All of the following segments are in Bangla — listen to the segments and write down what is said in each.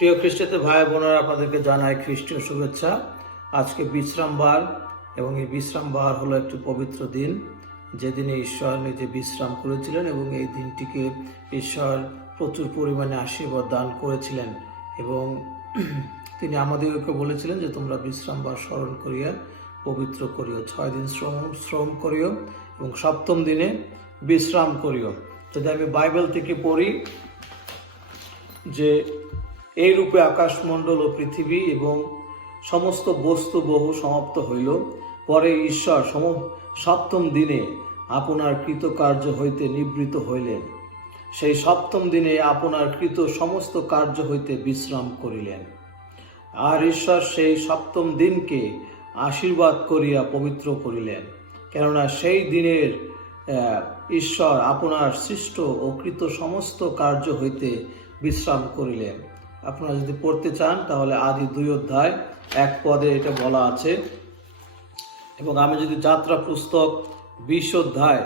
প্রিয় খ্রিস্টতে ভাই বোনেরা, আপনাদেরকে জানাই খ্রিস্টীয় শুভেচ্ছা। আজকে বিশ্রামবার এবং এই বিশ্রামবার হলো একটি পবিত্র দিন, যেদিনে ঈশ্বর নিজে বিশ্রাম করেছিলেন এবং এই দিনটিকে ঈশ্বর প্রচুর পরিমাণে আশীর্বাদ দান করেছিলেন এবং তিনি আমাদেরকে বলেছিলেন যে তোমরা বিশ্রামবার স্মরণ করিয়া পবিত্র করিও, 6 দিন শ্রম করিও এবং সপ্তম দিনে বিশ্রাম করিও। যদি আমি বাইবেল থেকে পড়ি যে এই রূপে আকাশমণ্ডল ও পৃথিবী এবং সমস্ত বস্তু বহু সমাপ্ত হইল। পরে ঈশ্বর সপ্তম দিনে আপনার কৃতকার্য হইতে নিবৃত্ত হইলেন। সেই সপ্তম দিনে আপনার কৃত সমস্ত কার্য হইতে বিশ্রাম করিলেন। আর ঈশ্বর সেই সপ্তম দিনকে আশীর্বাদ করিয়া পবিত্র করিলেন, কেননা সেই দিনের ঈশ্বর আপনার সৃষ্ট ও কৃত সমস্ত কার্য হইতে বিশ্রাম করিলেন। আপনারা যদি পড়তে চান তাহলে আদি 2 অধ্যায় 1 পদে এটা বলা আছে। এবং আমি যদি যাত্রা পুস্তক 20 অধ্যায়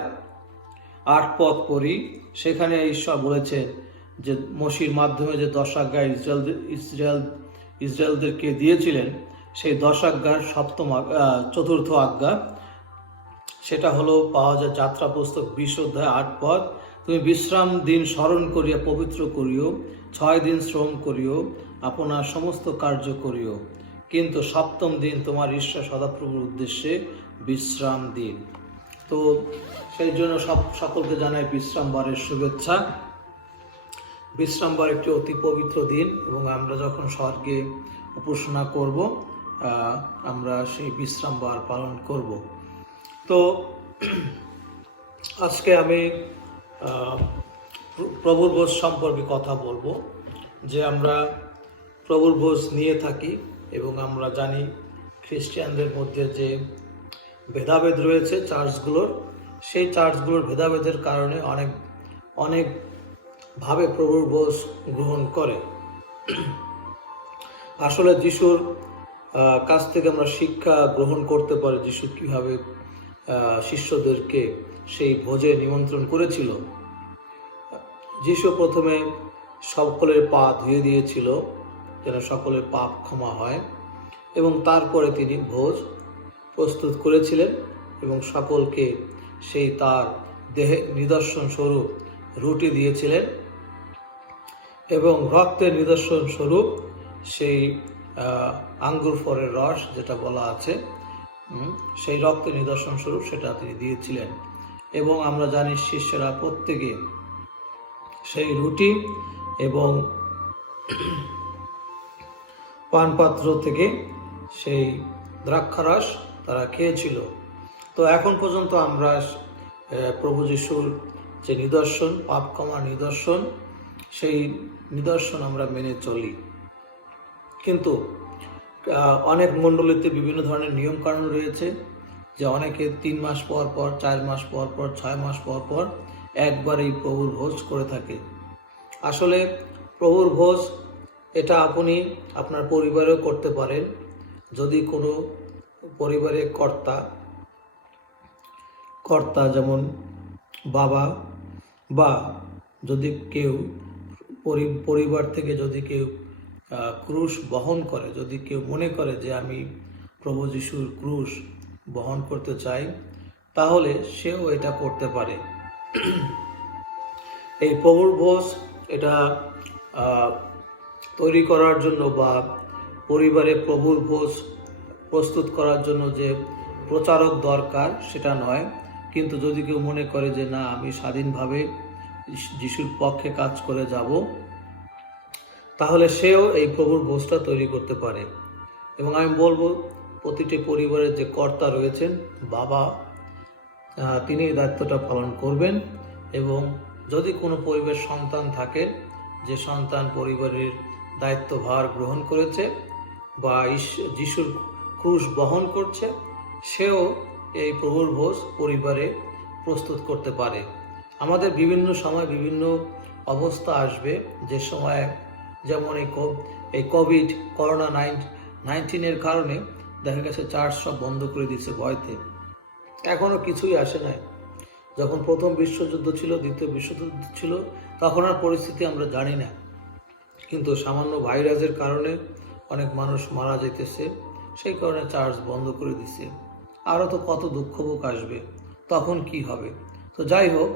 8 পদ পড়ি, সেখানে ঈশ্বর বলেছেন যে মসির মাধ্যমে যে 10 আজ্ঞা ইসরায়েলদেরকে দিয়েছিলেন, সেই 10 আজ্ঞার চতুর্থ আজ্ঞা সেটা হলো পাওয়া যায় যাত্রা পুস্তক 20 অধ্যায় 8 পদ। তুমি বিশ্রাম দিন স্মরণ করিয়া পবিত্র করিও, 6 দিন শ্রম করিও, আপনার সমস্ত কার্য করিও, কিন্তু সপ্তম দিন তোমার ঈশ্বর সদাপ্রভুর উদ্দেশ্যে বিশ্রাম দিন। তো সেই জন্য সকলকে জানাই বিশ্রামবারের শুভেচ্ছা। বিশ্রামবার একটি অতি পবিত্র দিন এবং আমরা যখন স্বর্গে উপাসনা করব, আমরা সেই বিশ্রামবার পালন করব। তো আজকে আমি প্রভুর ভোজ সম্পর্কে কথা বলবো, যে আমরা প্রভুর ভোজ নিয়ে থাকি এবং আমরা জানি খ্রিস্টানদের মধ্যে যে ভেদাভেদ রয়েছে চার্চগুলোর, সেই চার্চগুলোর ভেদাভেদের কারণে অনেকভাবে প্রভুর ভোজ গ্রহণ করে। আসলে যিশুর কাছ থেকে আমরা শিক্ষা গ্রহণ করতে পারি, যিশু কীভাবে শিষ্যদেরকে সেই ভোজে নিমন্ত্রণ করেছিল। যিশু প্রথমে সকলের পা ধুয়ে দিয়েছিল যেন সকলের পাপ ক্ষমা হয়, এবং তারপরে তিনি ভোজ প্রস্তুত করেছিলেন এবং সকলকে সেই তার দেহে নিদর্শন স্বরূপ রুটি দিয়েছিলেন এবং রক্তের নিদর্শন স্বরূপ সেই আঙ্গুর ফলের রস যেটা বলা আছে, সেই রক্তের নিদর্শন স্বরূপ সেটা তিনি দিয়েছিলেন। এবং আমরা জানি শিষ্যরা প্রত্যেকে সেই রুটি এবং পানপাত্র থেকে সেই দ্রাক্ষারস তারা খেয়েছিল। তো এখন পর্যন্ত আমরা প্রভু যিশুর যে নিদর্শন, পাপ ক্ষমার নিদর্শন, সেই নিদর্শন আমরা মেনে চলি। কিন্তু অনেক মণ্ডলীতে বিভিন্ন ধরনের নিয়মকানুন রয়েছে, যে অনেকে 3 মাস পর পর, 4 মাস পর পর, 6 মাস পর পর একবার এই প্রভুর ভোজ করে থাকে। আসলে প্রভুর ভোজ এটা আপনি আপনার পরিবারেও করতে পারেন। যদি কোনো পরিবারে কর্তা যেমন বাবা, বা যদি কেউ পরিবার থেকে যদি কেউ ক্রুশ বহন করে, যদি কেউ মনে করে যে আমি প্রভু যিশুর ক্রুশ বহন করতে চাই, তাহলে সেও এটা করতে পারে। এই প্রভুর ভোজ এটা তৈরি করার জন্য বা পরিবারে প্রভুর ভোজ প্রস্তুত করার জন্য যে প্রচারক দরকার সেটা নয়। কিন্তু যদি কেউ মনে করে যে না, আমি স্বাধীনভাবে যিশুর পক্ষে কাজ করে যাব, তাহলে সেও এই প্রভুর ভোজটা তৈরি করতে পারে। এবং আমি বলবো প্রতিটি পরিবারের যে কর্তা রয়েছেন, বাবা, তিনি এই দায়িত্বটা পালন করবেন। এবং যদি কোনো পরিবার সন্তান থাকে, যে সন্তান পরিবারের দায়িত্বভার গ্রহণ করেছে বা যিশুর ক্রুশ বহন করছে, সেও এই প্রভুর ভোজ পরিবারে প্রস্তুত করতে পারে। আমাদের বিভিন্ন সময় বিভিন্ন অবস্থা আসবে, যে সময় যেমন এই করোনা-19 কারণে দেখা গেছে চার্চ সব বন্ধ করে দিচ্ছে ভয়তে, এখনও কিছুই আসে নাই। যখন প্রথম বিশ্বযুদ্ধ ছিল, দ্বিতীয় বিশ্বযুদ্ধ ছিল, তখন আর পরিস্থিতি আমরা জানি না। কিন্তু সামান্য ভাইরাসের কারণে অনেক মানুষ মারা যেতেছে, সেই কারণে চার্চ বন্ধ করে দিছে। আরও তো কত দুঃখভোগ আসবে, তখন কি হবে? তো যাই হোক,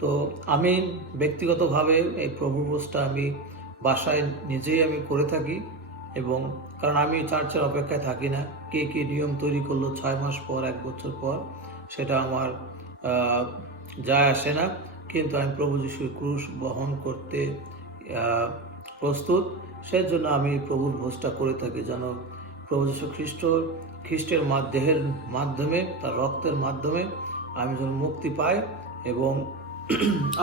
তো আমি ব্যক্তিগতভাবে এই প্রভু ভোজটা আমি বাসায় নিজেই আমি করে থাকি, এবং কারণ আমি চার্চের অপেক্ষায় থাকি না, কে কে নিয়ম তৈরি করলো 6 মাস পর 1 বছর পর, সেটা আমার যায় আসে না। কিন্তু আমি প্রভু যিশুর ক্রুশ বহন করতে প্রস্তুত, সেজন্য আমি প্রভুর ভোজটা করে থাকি, যেন প্রভু যীশু খ্রিস্টের দেহের মাধ্যমে, তার রক্তের মাধ্যমে আমি যেন মুক্তি পাই এবং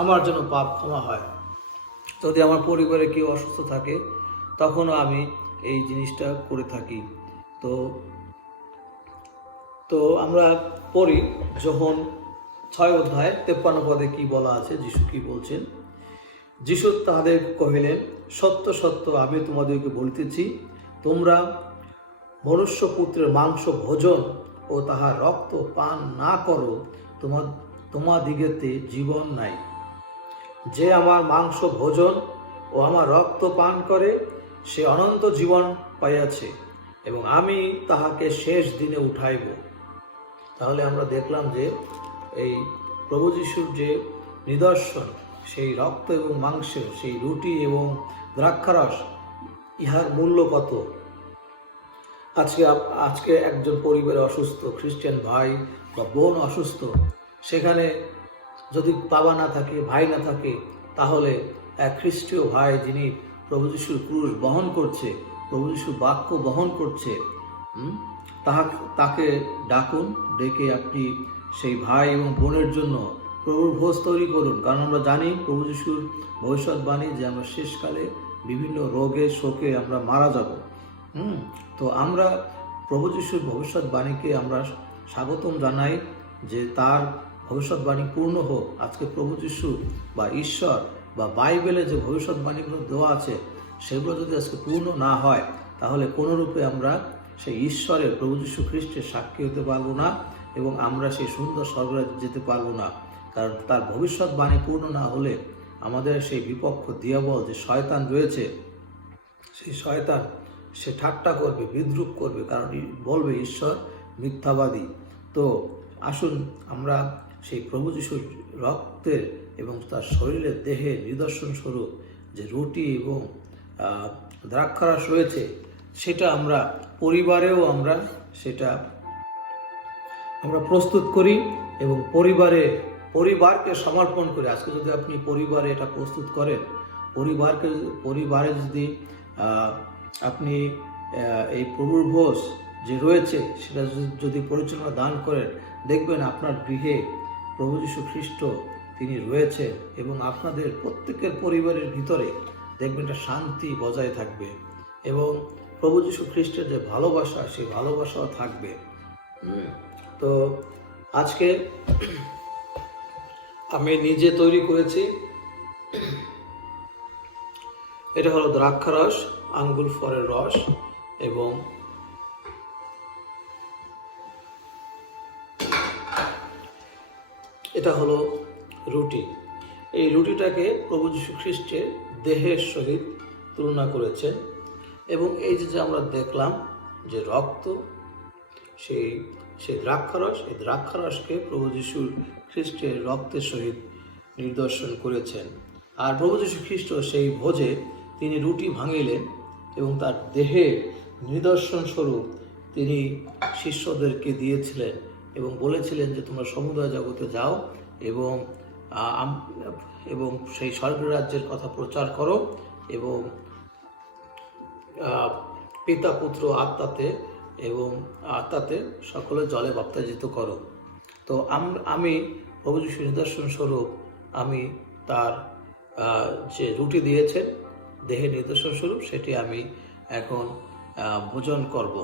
আমার যেন পাপ ক্ষমা হয়। যদি আমার পরিবারে কেউ অসুস্থ থাকে তখনও আমি এই জিনিসটা করে থাকি। তো তো আমরা পড়ি যখন 6 অধ্যায় 53 পদে কি বলা আছে, যিশু কি বলছেন। যিশু তাহাদের কহিলেন, সত্য সত্য আমি তোমাদেরকে বলিতেছি, তোমরা মনুষ্যপুত্রের মাংস ভোজন ও তাহার রক্ত পান না করো, তোমাদিগতে জীবন নাই। যে আমার মাংস ভোজন ও আমার রক্ত পান করে সে অনন্ত জীবন পাইয়াছে, এবং আমি তাহাকে শেষ দিনে উঠাইব। তাহলে আমরা দেখলাম যে এই প্রভু যিশুর যে নিদর্শন, সেই রক্ত এবং মাংসের, সেই রুটি এবং দ্রাক্ষারস, ইহার মূল্য কত। আজকে একজন পরিবারে অসুস্থ, খ্রিস্টান ভাই বা বোন অসুস্থ, সেখানে যদি বাবা না থাকে, ভাই না থাকে, তাহলে এক খ্রিস্টীয় ভাই যিনি প্রভু যিশুর ক্রুশ বহন করছে, প্রভু যিশুর বাক্য বহন করছে, তাকে ডাকুন, ডেকে আপনি সেই ভাই এবং বোনের জন্য প্রভুর ভোজ তৈরি করুন। কারণ আমরা জানি প্রভু যিশুর ভবিষ্যৎবাণী যে আমরা শেষকালে বিভিন্ন রোগে শোকে আমরা মারা যাব। তো আমরা প্রভু যিশুর ভবিষ্যৎবাণীকে আমরা স্বাগতম জানাই, যে তার ভবিষ্যৎবাণী পূর্ণ হোক। আজকে প্রভু যিশু বা ঈশ্বর বা বাইবেলে যে ভবিষ্যৎবাণীগুলো দেওয়া আছে, সেগুলো যদি আজকে পূর্ণ না হয়, তাহলে কোনোরূপে আমরা সেই ঈশ্বরের, প্রভু যীশু খ্রিস্টের সাক্ষী হতে পারবো না, এবং আমরা সেই সুন্দর স্বর্গরাজ্যে যেতে পারবো না। কারণ তার ভবিষ্যৎবাণী পূর্ণ না হলে আমাদের সেই বিপক্ষ দিয়াবল যে শয়তান রয়েছে, সেই শয়তান সে ঠাট্টা করবে, বিদ্রুপ করবে, কারণ বলবে ঈশ্বর মিথ্যাবাদী। তো আসুন আমরা সেই প্রভু যিশুর রক্তের এবং তার শরীরের দেহে নিদর্শন স্বরূপ যে রুটি এবং দ্রাক্ষারস রয়েছে, সেটা আমরা পরিবারেও সেটা আমরা প্রস্তুত করি, এবং পরিবারকে সমর্পণ করি। আজকে যদি আপনি পরিবারে এটা প্রস্তুত করেন, পরিবারে যদি আপনি এই প্রভুর ভোজ যে রয়েছে সেটা যদি পরিচালনা দান করেন, দেখবেন আপনার গৃহে প্রভু যীশু খ্রিস্ট তিনি রয়েছে, এবং আপনাদের প্রত্যেকের পরিবারের ভিতরে দেখবেন একটা শান্তি বজায় থাকবে, এবং প্রভু যীশু খ্রিস্টের যে ভালোবাসা, সেই ভালোবাসাও থাকবে। তো আজকে আমি নিজে তৈরি করেছি, এটা হলো দ্রাক্ষারস, আঙ্গুল ফলের রস, এবং এটা হলো রুটি। এই রুটিটাকে প্রভু যীশু খ্রিস্টের দেহের সহিত তুলনা করেছেন, এবং এই যে আমরা দেখলাম যে রক্ত, সেই দ্রাক্ষারস, এই দ্রাক্ষারসকে প্রভু যীশু খ্রিস্টের রক্তের সহিত নিদর্শন করেছেন। আর প্রভু যীশু খ্রিস্ট সেই ভোজে তিনি রুটি ভাঙিলেন, এবং তার দেহের নিদর্শন স্বরূপ তিনি শিষ্যদেরকে দিয়েছিলেন, এবং বলেছিলেন যে তোমরা সমুদয় জগতে যাও এবং সেই স্বর্গের রাজ্যের কথা প্রচার করো, এবং পিতা পুত্র আত্মাতে সকলে জলে বাপ্তাজিত করো। তো আমি প্রভু যীশুর নিদর্শন স্বরূপ আমি তার যে রুটি দিয়েছেন দেহের নিদর্শন স্বরূপ, সেটি আমি এখন ভোজন করব।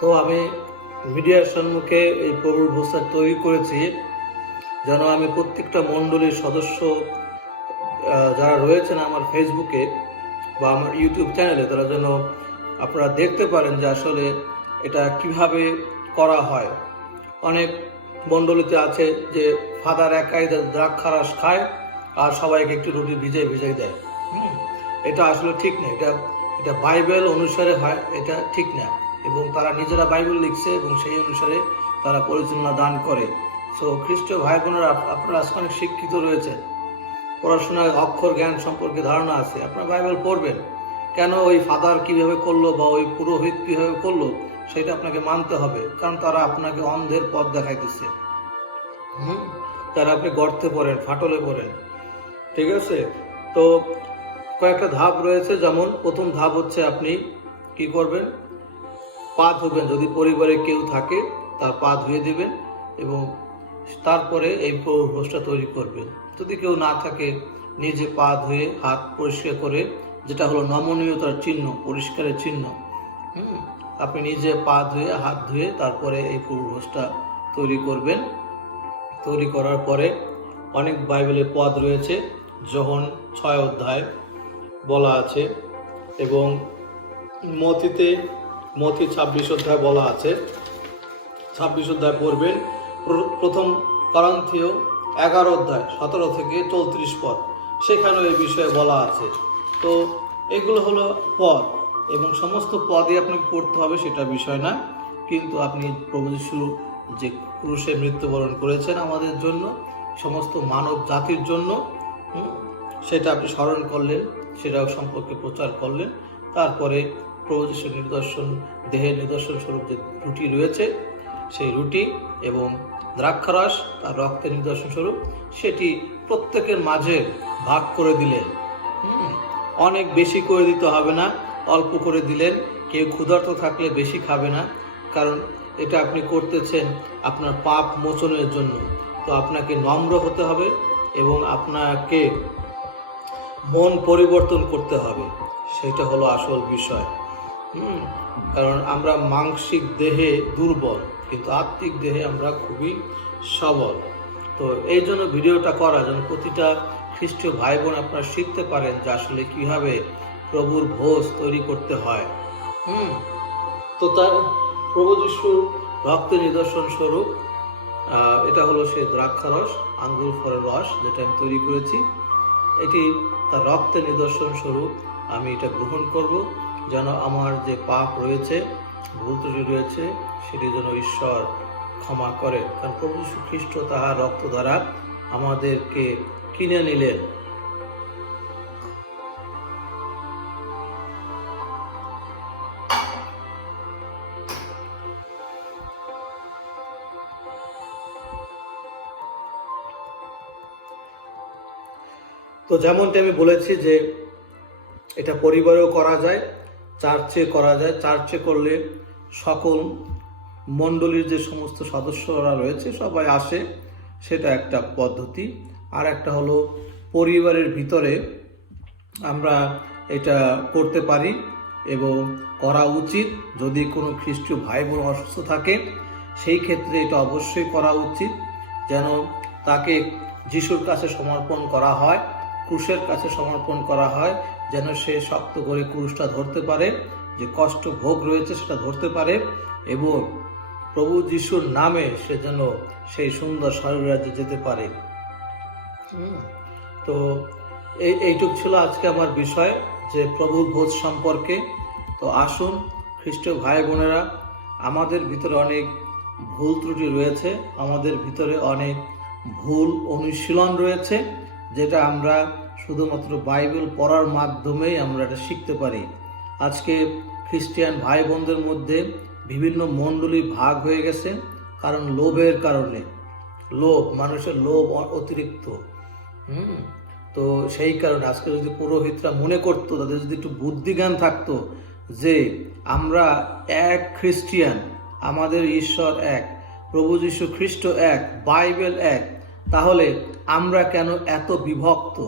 তো আমি মিডিয়ার সম্মুখে এই প্রভুর ভোজটা তৈরি করেছি যেন আমি প্রত্যেকটা মণ্ডলীর সদস্য যারা রয়েছেন আমার ফেসবুকে বা আমার ইউটিউব চ্যানেলে, তারা যেন আপনারা দেখতে পারেন যে আসলে এটা কিভাবে করা হয়। অনেক মণ্ডলীতে আছে যে ফাদার একাই দ্রাক্ষারস খায় আর সবাইকে একটু রুটি ভিজাই দেয়। এটা আসলে ঠিক না। এটা বাইবেল অনুসারে হয়, এটা ঠিক না। এবং তারা নিজেরা বাইবেল লিখছে এবং সেই অনুসারে তারা পরিচালনা দান করে। সো খ্রিস্টীয় ভাই বোনেরা, আপনারা আজকে অনেক শিক্ষিত রয়েছে, পড়াশোনায় অক্ষর জ্ঞান সম্পর্কে ধারণা আছে, আপনারা বাইবেল পড়বেন। কেন ওই ফাদার কিভাবে করলো বা ওই পুরোহিত কিভাবে করলো সেটা আপনাকে মানতে হবে, কারণ তারা আপনাকে অন্ধের পথ দেখাইতেছে। তারা আপনি গর্তে পড়েন, ফাটলে পড়েন, ঠিক আছে? তো কয়েকটা ধাপ রয়েছে। যেমন প্রথম ধাপ হচ্ছে আপনি কি করবেন, পা ধুবেন। যদি পরিবারে কেউ থাকে তার পা ধুয়ে দিবেন এবং তারপরে এই ভোজটা তৈরি করবেন। যদি কেউ না থাকে, নিজে পা ধুয়ে হাত পরিষ্কার করে, যেটা হলো নমনীয়তার চিহ্ন, পরিষ্কারের চিহ্ন। আপনি নিজে পা ধুয়ে হাত ধুয়ে তারপরে এই ভোজটা তৈরি করবেন। তৈরি করার পরে অনেক বাইবেলে পদ রয়েছে, যোহন 6 অধ্যায় বলা আছে এবং মথি 26 অধ্যায় বলা আছে। 26 অধ্যায় পড়বেন। প্রথম করিন্থীয় 11 অধ্যায় 17 থেকে 34 পদ, সেখানেও এই বিষয়ে বলা আছে। তো এগুলো হলো পদ এবং সমস্ত পদই আপনাকে পড়তে হবে সেটা বিষয় না, কিন্তু আপনি প্রভু যিশু যে ক্রুশে মৃত্যুবরণ করেছেন আমাদের জন্য, সমস্ত মানব জাতির জন্য, সেটা আপনি স্মরণ করলেন, সেটাও সম্পর্কে প্রচার করলেন। তারপরে প্রভু যিশুর দেহের নিদর্শন স্বরূপ যে রুটি রয়েছে, সেই রুটি এবং দ্রাক্ষারস তার রক্তের নিদর্শন স্বরূপ, সেটি প্রত্যেকের মাঝে ভাগ করে দিলেন। অনেক বেশি করে দিতে হবে না, অল্প করে দিলেন। কেউ ক্ষুধার্ত থাকলে বেশি খাবে না, কারণ এটা আপনি করতেছেন আপনার পাপ মোচনের জন্য। তো আপনাকে নম্র হতে হবে এবং আপনাকে মন পরিবর্তন করতে হবে, সেটা হলো আসল বিষয়। কারণ আমরা মানসিক দেহে দুর্বল, কিন্তু আত্মিক দেহে আমরা খুবই সবল। তো এই জন্য ভিডিওটা করা, যেন প্রতিটা খ্রিস্টীয় ভাই বোন আপনারা শিখতে পারেন যে আসলে কিভাবে প্রভুর ভোজ তৈরি করতে হয়। তো তার প্রভু যিশুর রক্তের নিদর্শন স্বরূপ এটা হলো সেই দ্রাক্ষারস, আঙ্গুর ফলের রস, যেটা আমি তৈরি করেছি। এটি তার রক্তের নিদর্শন স্বরূপ আমি এটা গ্রহণ করব, যেন আমার যে পাপ রয়েছে, ভুল ত্রুটি রয়েছে, সেটি যেন ঈশ্বর ক্ষমা করেন। কারণ প্রভু যীশু খ্রিস্ট তাহার রক্ত দ্বারা আমাদেরকে কিনে নিলেন। তো যেমনটি আমি বলেছি যে এটা পরিবারেও করা যায়, চার্চে করা যায়। চার্চে করলে সকল মণ্ডলীর যে সমস্ত সদস্যরা রয়েছে সবাই আসে, সেটা একটা পদ্ধতি। আর একটা হলো পরিবারের ভিতরে আমরা এটা করতে পারি এবং করা উচিত। যদি কোনো খ্রিস্টীয় ভাই বোন অসুস্থ থাকে, সেই ক্ষেত্রে এটা অবশ্যই করা উচিত, যেন তাকে যিশুর কাছে সমর্পণ করা হয়, ক্রুশের কাছে সমর্পণ করা হয়, যেন সে শক্ত করে ক্রুশটা ধরতে পারে, যে কষ্ট ভোগ রয়েছে সেটা ধরতে পারে এবং প্রভু যিশুর নামে সে যেন সেই সুন্দর স্বর্গরাজ্যে যেতে পারে। তো এইটুক ছিল আজকে আমার বিষয়, যে প্রভুর ভোজ সম্পর্কে। তো আসুন খ্রিস্টীয় ভাই বোনেরা, আমাদের ভিতরে অনেক ভুল ত্রুটি রয়েছে, আমাদের ভিতরে অনেক ভুল অনুশীলন রয়েছে, যেটা আমরা শুধুমাত্র বাইবেল পড়ার মাধ্যমেই আমরা এটা শিখতে পারি। আজকে খ্রিস্টিয়ান ভাই বোনদের মধ্যে বিভিন্ন মণ্ডলী ভাগ হয়ে গেছে, কারণ লোভের কারণে। লোভ, মানুষের লোভ অতিরিক্ত। তো সেই কারণে আজকে যদি পুরোহিতরা মনে করতো, তাদের যদি একটু বুদ্ধিজ্ঞান থাকতো যে আমরা এক খ্রিস্টিয়ান, আমাদের ঈশ্বর এক, প্রভু যীশু খ্রিস্ট এক, বাইবেল এক, তাহলে আমরা কেন এত বিভক্ত?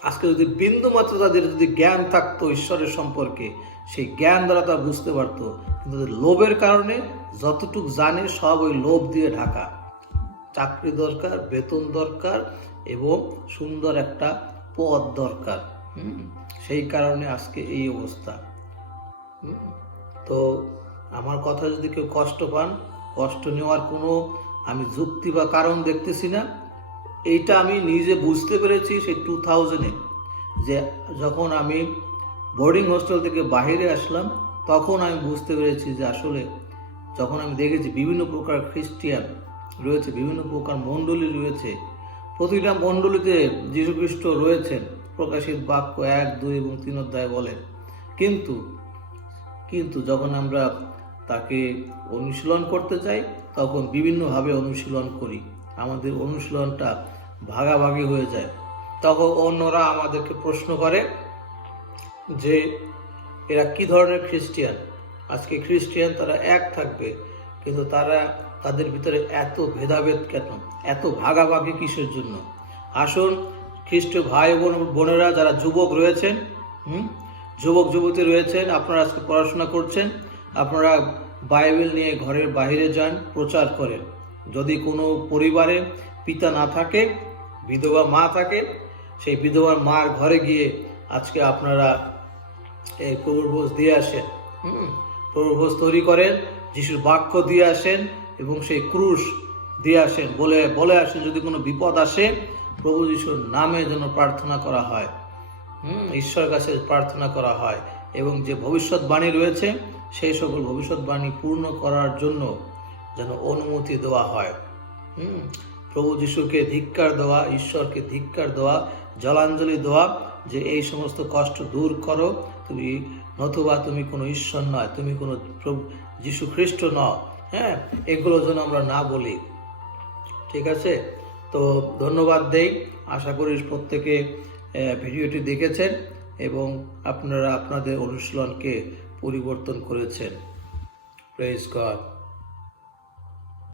আজকে যদি বিন্দু মাত্র তাদের যদি জ্ঞান থাকতো ঈশ্বরের সম্পর্কে, সেই জ্ঞান দ্বারা তারা বুঝতে পারতো। কিন্তু লোভের কারণে যতটুকু জানে সব ওই লোভ দিয়ে ঢাকা। চাকরি দরকার, বেতন দরকার এবং সুন্দর একটা পদ দরকার। সেই কারণে আজকে এই অবস্থা। তো আমার কথা যদি কেউ কষ্ট পান, কষ্ট নেওয়ার কোনো আমি যুক্তি বা কারণ দেখতেছি না। এইটা আমি নিজে বুঝতে পেরেছি সেই 2000-এ, যে যখন আমি বোর্ডিং হোস্টেল থেকে বাইরে আসলাম, তখন আমি বুঝতে পেরেছি যে আসলে যখন আমি দেখেছি বিভিন্ন প্রকার খ্রিস্টিয়ান রয়েছে, বিভিন্ন প্রকার মণ্ডলী রয়েছে, প্রতিটা মণ্ডলীতে যীশুখ্রিস্ট রয়েছেন, প্রকাশিত বাক্য 1, 2 এবং 3 অধ্যায় বলেন। কিন্তু যখন আমরা তাকে অনুশীলন করতে চাই, তখন বিভিন্নভাবে অনুশীলন করি, আমাদের অনুশীলনটা ভাগাভাগি হয়ে যায়। তখন অন্যরা আমাদেরকে প্রশ্ন করে যে এরা কি ধরনের খ্রিস্টিয়ান। আজকে খ্রিস্টিয়ান তারা এক থাকবে, কিন্তু তাদের ভিতরে এত ভেদাভেদ কেন, এত ভাগাভাগি কিসের জন্য? আসুন খ্রিস্ট ভাই বোনেরা যারা যুবক রয়েছেন, যুবক যুবতী রয়েছেন, আপনারা আজকে পড়াশোনা করছেন, আপনারা বাইবেল নিয়ে ঘরের বাইরে যান, প্রচার করেন। যদি কোনো পরিবারে পিতা না থাকে, বিধবা মা থাকে, সেই বিধবা মার ঘরে গিয়ে আজকে আপনারা এই প্রভুর ভোজ দিয়ে আসেন, প্রভুর ভোজ তৈরি করেন, যিশুর বাক্য দিয়ে আসেন এবং সেই ক্রুশ দিয়ে আসেন, বলে আসেন যদি কোনো বিপদ আসে প্রভু যিশুর নামে যেন প্রার্থনা করা হয়, ঈশ্বরের কাছে প্রার্থনা করা হয়, এবং যে ভবিষ্যৎবাণী রয়েছে সেই সকল ভবিষ্যৎবাণী পূর্ণ করার জন্য যেন অনুমতি দেওয়া হয়। প্রভু যিশুকে ধিক্কার দেওয়া, ঈশ্বরকে ধিক্কার দেওয়া, জলাঞ্জলি দেওয়া যে এই সমস্ত কষ্ট দূর করো তুমি, নতুবা তুমি কোনো ঈশ্বর নয়, তুমি কোনো যীশু খ্রিস্ট নও। এগুলো যেন আমরা না বলি। ঠিক আছে? তো ধন্যবাদ দেই। আশা করি প্রত্যেকে ভিডিওটি দেখেছেন এবং আপনারা আপনাদের অনুশীলনকে পরিবর্তন করেছেন। Praise god.